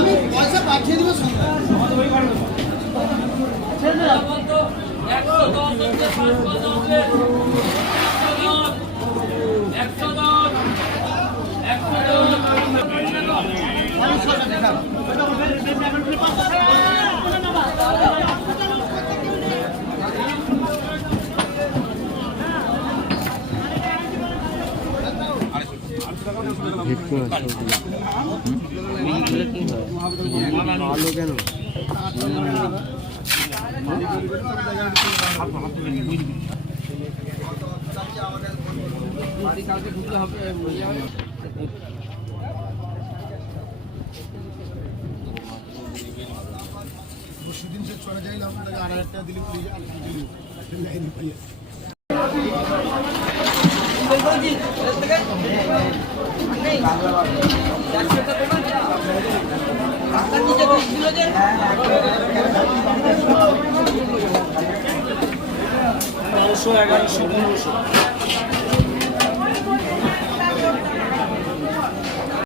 আমি পয়সা পাঠিয়ে দেবো সঙ্গে ভালো কেন সেদিন সে চলে যাইলে আপনাকে আড়াই হাজার টাকা দিলে কি দিলি লাইন পাইয়ে বারোশো এগারোশো পনেরোশো।